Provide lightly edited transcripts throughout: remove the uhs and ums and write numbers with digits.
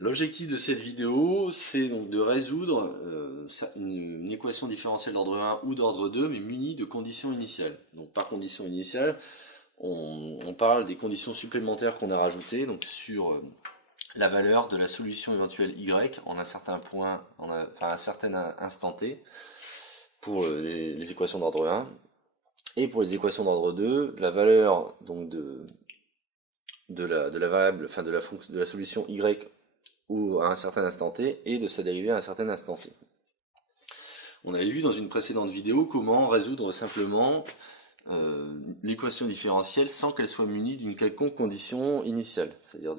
L'objectif de cette vidéo, c'est donc de résoudre une équation différentielle d'ordre 1 ou d'ordre 2, mais munie de conditions initiales. Donc par condition initiale, on parle des conditions supplémentaires qu'on a rajoutées donc sur la valeur de la solution éventuelle y en un certain point, enfin à un certain instant t, pour les équations d'ordre 1. Et pour les équations d'ordre 2, la valeur donc de la variable, enfin de la solution y ou à un certain instant t, et de sa dérivée à un certain instant t. On avait vu dans une précédente vidéo comment résoudre simplement l'équation différentielle sans qu'elle soit munie d'une quelconque condition initiale, c'est-à-dire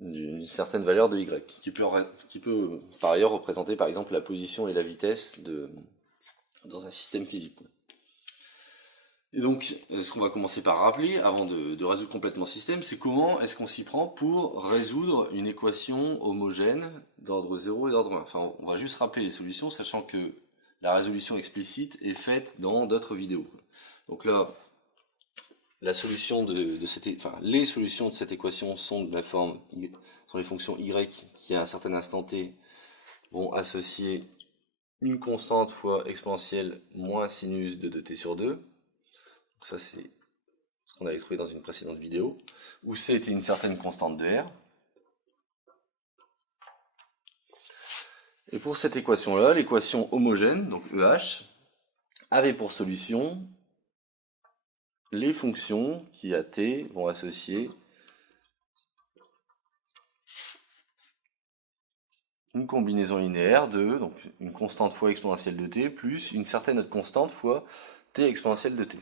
d'une certaine valeur de y, qui peut par ailleurs représenter par exemple la position et la vitesse dans un système physique. Et donc, ce qu'on va commencer par rappeler, avant de résoudre complètement le système, c'est comment est-ce qu'on s'y prend pour résoudre une équation homogène d'ordre 0 et d'ordre 1. Enfin, on va juste rappeler les solutions, sachant que la résolution explicite est faite dans d'autres vidéos. Donc là, la solution les solutions de cette équation sont de la forme, sont les fonctions y qui à un certain instant t vont associer une constante fois exponentielle moins sinus de 2t sur 2. Donc ça c'est ce qu'on avait trouvé dans une précédente vidéo, où c était une certaine constante de R. Et pour cette équation-là, l'équation homogène, donc EH, avait pour solution les fonctions qui à t vont associer une combinaison linéaire de donc une constante fois exponentielle de t plus une certaine autre constante fois t exponentielle de t.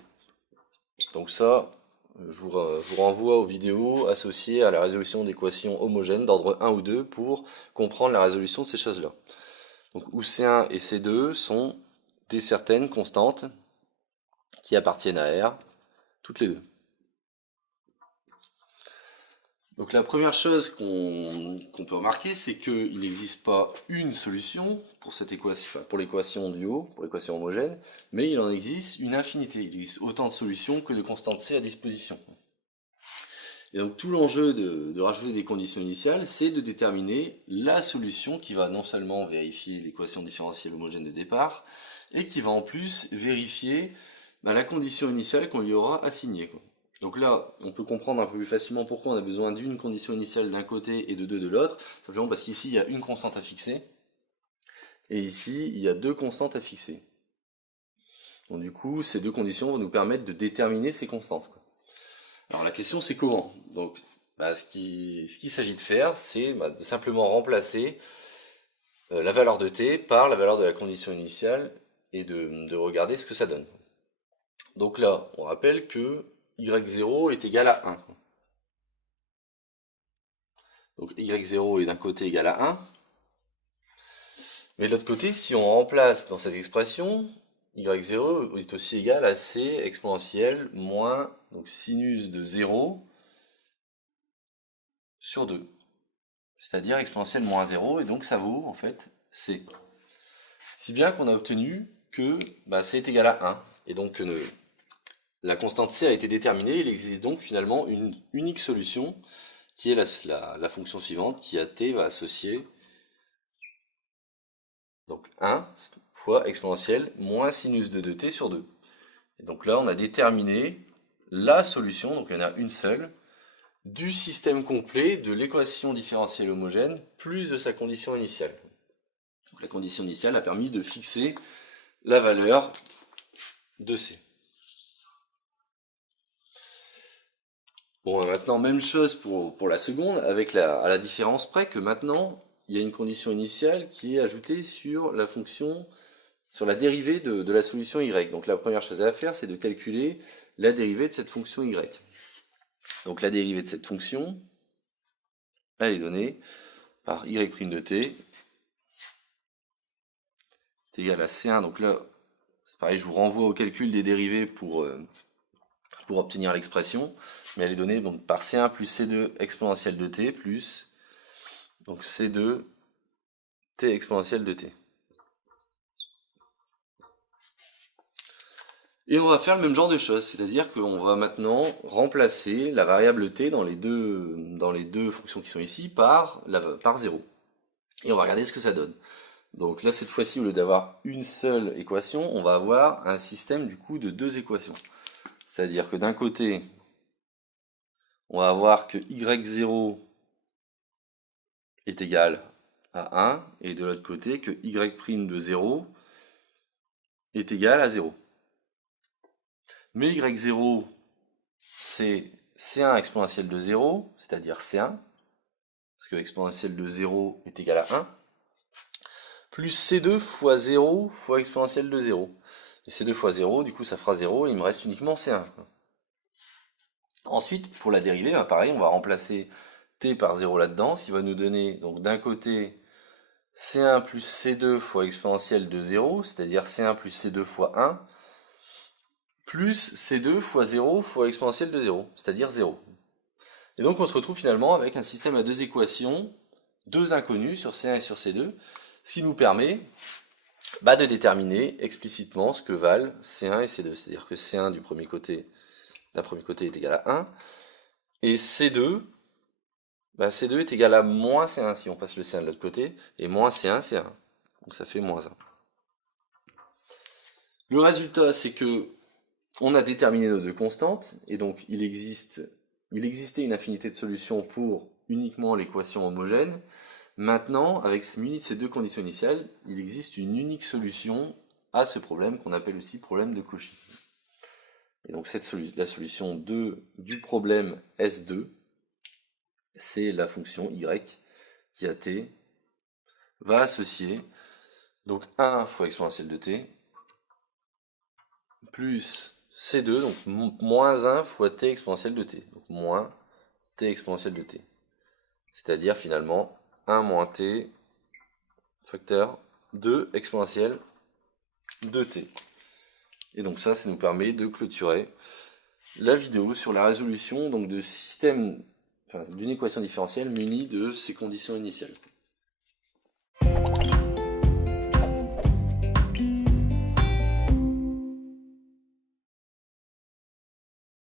Donc ça, je vous renvoie aux vidéos associées à la résolution d'équations homogènes d'ordre 1 ou 2 pour comprendre la résolution de ces choses-là. Donc où C1 et C2 sont des certaines constantes qui appartiennent à R, toutes les deux. Donc la première chose qu'on peut remarquer, c'est qu'il n'existe pas une solution pour cette équation, pour l'équation du haut, pour l'équation homogène, mais il en existe une infinité. Il existe autant de solutions que de constantes C à disposition. Et donc tout l'enjeu de rajouter des conditions initiales, c'est de déterminer la solution qui va non seulement vérifier l'équation différentielle homogène de départ, et qui va en plus vérifier la condition initiale qu'on lui aura assignée. Donc là, on peut comprendre un peu plus facilement pourquoi on a besoin d'une condition initiale d'un côté et de deux de l'autre, simplement parce qu'ici il y a une constante à fixer, et ici il y a deux constantes à fixer. Donc du coup, ces deux conditions vont nous permettre de déterminer ces constantes. Alors la question c'est comment? Donc ce qu'il s'agit de faire, c'est de simplement remplacer la valeur de t par la valeur de la condition initiale et de regarder ce que ça donne. Donc là, on rappelle que y0 est égal à 1. Donc y0 est d'un côté égal à 1. Mais de l'autre côté, si on remplace dans cette expression, y0 est aussi égal à c exponentielle moins donc sinus de 0 sur 2. C'est-à-dire exponentielle moins 0, et donc ça vaut en fait c. Si bien qu'on a obtenu que c est égal à 1. Et donc la constante c a été déterminée, il existe donc finalement une unique solution qui est la fonction suivante qui à t va associer donc 1 fois exponentielle moins sinus de 2t sur 2. Et donc là on a déterminé la solution, donc il y en a une seule, du système complet de l'équation différentielle homogène plus de sa condition initiale. Donc la condition initiale a permis de fixer la valeur de c. Bon, maintenant, même chose pour la seconde, avec à la différence près que maintenant, il y a une condition initiale qui est ajoutée sur la fonction, sur la dérivée de la solution y. Donc la première chose à faire, c'est de calculer la dérivée de cette fonction y. Donc la dérivée de cette fonction, elle est donnée par y' de t, est égal à c1. Donc là, c'est pareil, je vous renvoie au calcul des dérivées pour obtenir l'expression, mais elle est donnée donc, par C1 plus C2 exponentielle de t plus donc C2 t exponentielle de t. Et on va faire le même genre de choses, c'est-à-dire qu'on va maintenant remplacer la variable t dans les deux fonctions qui sont ici par 0. Et on va regarder ce que ça donne. Donc là, cette fois-ci, au lieu d'avoir une seule équation, on va avoir un système du coup de deux équations. C'est-à-dire que d'un côté, on va avoir que y0 est égal à 1, et de l'autre côté, que y' de 0 est égal à 0. Mais y0, c'est C1 exponentielle de 0, c'est-à-dire C1, parce que exponentielle de 0 est égal à 1, plus C2 fois 0 fois exponentielle de 0. Et C2 fois 0, du coup ça fera 0, et il me reste uniquement C1. Ensuite, pour la dérivée, bah pareil, on va remplacer t par 0 là-dedans, ce qui va nous donner, donc d'un côté, C1 plus C2 fois exponentielle de 0, c'est-à-dire C1 plus C2 fois 1, plus C2 fois 0 fois exponentielle de 0, c'est-à-dire 0. Et donc on se retrouve finalement avec un système à deux équations, deux inconnues sur C1 et sur C2, ce qui nous permet de déterminer explicitement ce que valent C1 et C2. C'est-à-dire que C1 d'un premier côté est égal à 1, et C2, C2 est égal à moins C1 si on passe le C1 de l'autre côté, et moins C1, C1. Donc ça fait moins 1. Le résultat, c'est que on a déterminé nos deux constantes, et donc il existait une infinité de solutions pour uniquement l'équation homogène. Maintenant, muni de ces deux conditions initiales, il existe une unique solution à ce problème qu'on appelle aussi problème de Cauchy. Et donc la solution du problème S2, c'est la fonction y qui à t va associer donc 1 fois exponentielle de t plus C2, donc moins 1 fois t exponentielle de t, donc moins t exponentielle de t. C'est-à-dire finalement 1 moins t facteur 2 exponentielle de t. Et donc ça nous permet de clôturer la vidéo sur la résolution donc de système, d'une équation différentielle munie de ces conditions initiales.